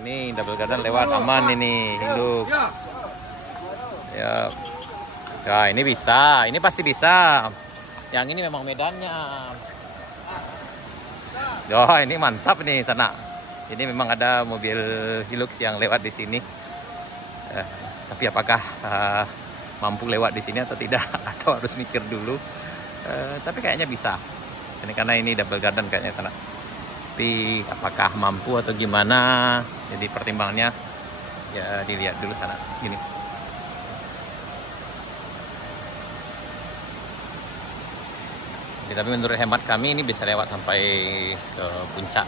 ini double garden lewat aman ini Hilux. Ya. Ya, ini bisa. Ini pasti bisa. Yang ini memang medannya. Oh, ini mantap nih sana. Ini memang ada mobil Hilux yang lewat di sini. Tapi apakah mampu lewat di sini atau tidak? Atau harus mikir dulu? Tapi kayaknya bisa. Ini karena ini double garden kayaknya sana. Tapi apakah mampu atau gimana? Jadi pertimbangannya ya dilihat dulu sana. Gini. Tapi menurut hemat kami ini bisa lewat sampai ke puncak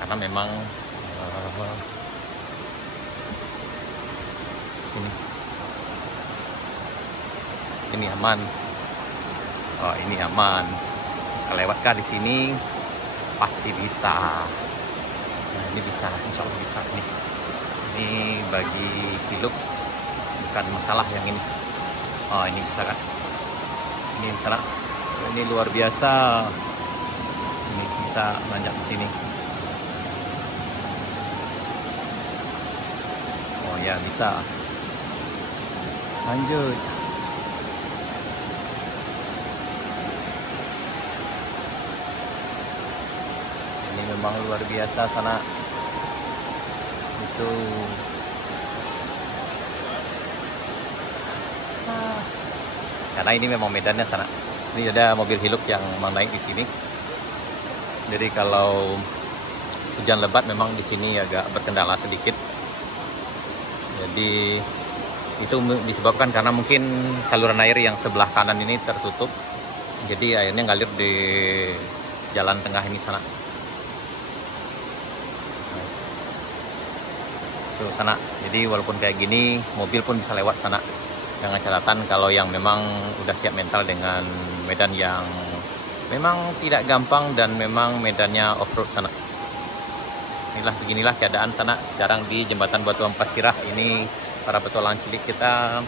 karena memang ini aman. Oh, ini aman. Bisa lewatkah di sini? Pasti bisa. Nah, ini bisa, insya Allah bisa nih. Ini bagi Hilux bukan masalah yang ini. Oh, ini bisa kan? Ini misalnya. Ini luar biasa. Ini bisa nanjak di sini. Oh ya, bisa. Lanjut. Ini memang luar biasa sana. Itu. Karena ini memang medannya sana. Ini ada mobil Hilux yang memang naik di sini. Jadi kalau hujan lebat memang di sini agak berkendala sedikit. Jadi itu disebabkan karena mungkin saluran air yang sebelah kanan ini tertutup. Jadi airnya ngalir di jalan tengah ini sana. Tuh sana. Jadi walaupun kayak gini, mobil pun bisa lewat sana. Dengan catatan kalau yang memang udah siap mental dengan medan yang memang tidak gampang dan memang medannya off-road sana. Beginilah keadaan sana sekarang di jembatan Batuan Pasirah. Ini para petualangan cilik kita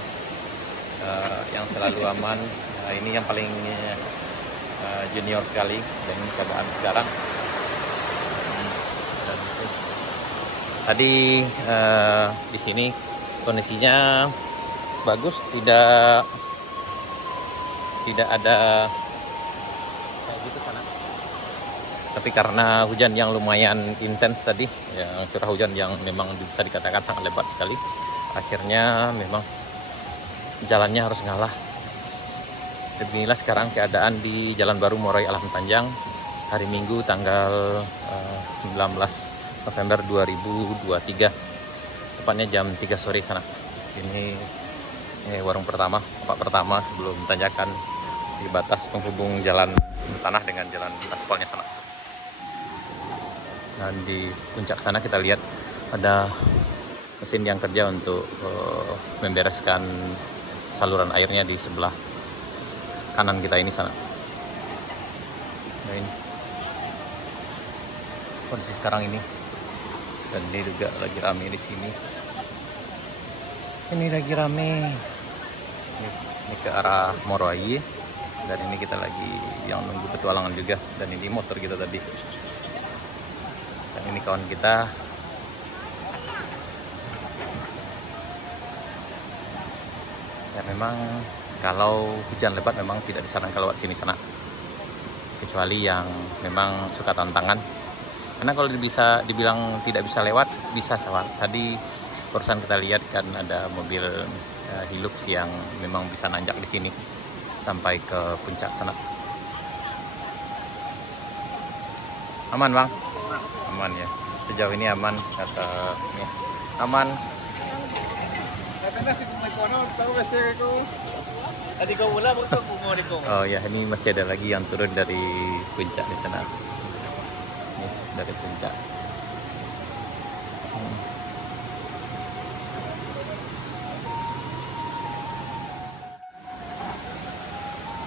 yang selalu aman. Ini yang paling junior sekali dan keadaan sekarang. Dan tadi di sini kondisinya bagus, tidak ada kayak gitu sana. Tapi karena hujan yang lumayan intens tadi, ya curah hujan yang memang bisa dikatakan sangat lebat sekali, akhirnya memang jalannya harus ngalah. Dan inilah sekarang keadaan di Jalan Baru Morai Alam Panjang hari Minggu tanggal 19 November 2023, tepatnya jam 3 sore sana. Ini warung pertama, tempat pertama sebelum tanjakan di batas penghubung jalan tanah dengan jalan aspalnya sana. Dan di puncak sana kita lihat ada mesin yang kerja untuk membereskan saluran airnya di sebelah kanan kita ini sana. Nah, ini kondisi sekarang ini, dan ini juga lagi rame di sini. Ini lagi rame. Ini ke arah Morai. Dan ini kita lagi yang nunggu petualangan juga. Dan ini motor kita tadi. Dan ini kawan kita. Ya memang kalau hujan lebat memang tidak disarankan lewat sini sana. Kecuali yang memang suka tantangan. Karena kalau bisa dibilang tidak bisa lewat, bisa salah. Tadi barusan kita lihat kan ada mobil Hilux yang memang bisa nanjak di sini sampai ke puncak sana. Aman bang? Aman ya. Sejauh ini aman kata ini. Aman. Oh ya, ini masih ada lagi yang turun dari puncak di sana. Nih, dari puncak.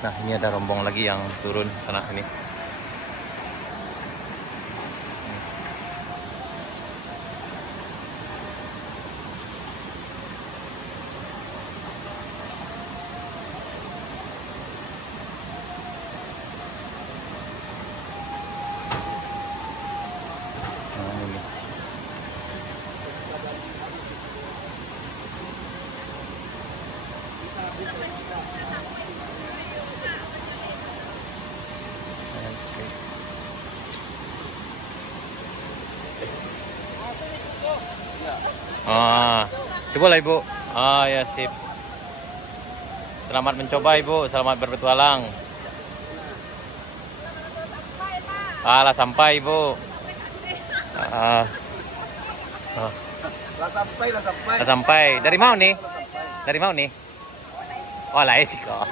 Nah, ini ada rombong lagi yang turun sana ini. Oke. Coba lah ibu. Ya sip. Selamat mencoba ibu, selamat berpetualang. Lah sampai ibu. Lah sampai, lah sampai. Lah sampai. Dari mau nih? Dari mau nih? Oh lah sih kok.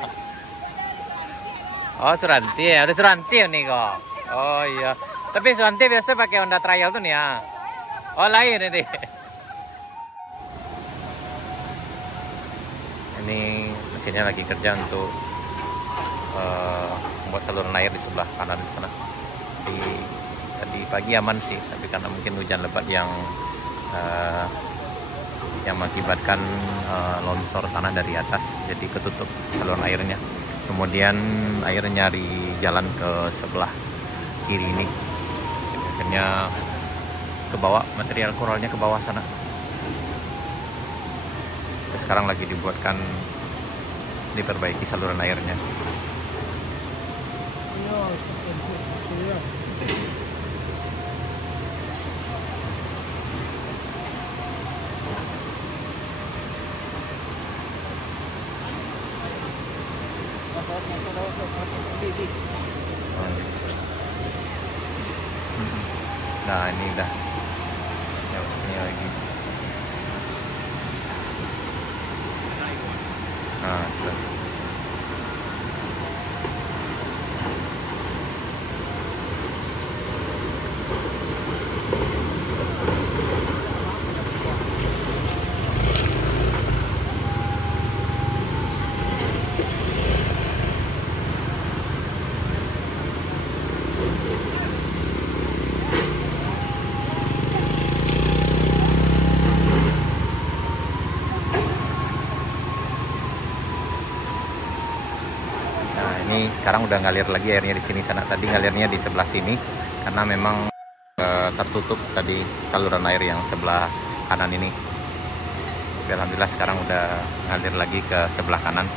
Oh Suranti ya, udah Suranti nih kok. Oh iya. Tapi Suranti biasa pakai Honda Trial tuh nih ya. Oh lain ini. Ini mesinnya lagi kerja untuk membuat saluran air di sebelah kanan di sana. Tadi pagi aman sih, tapi karena mungkin hujan lebat yang mengakibatkan longsor tanah dari atas, jadi ketutup saluran airnya. Kemudian air nyari jalan ke sebelah kiri ini, jadi akhirnya ke bawah, material koralnya ke bawah sana. Sekarang lagi diperbaiki saluran airnya. Nah ini udah sini lagi. Nah, ini sekarang udah ngalir lagi airnya di sini sana. Tadi ngalirnya di sebelah sini karena memang tertutup tadi saluran air yang sebelah kanan ini. Tapi alhamdulillah sekarang udah ngalir lagi ke sebelah kanan.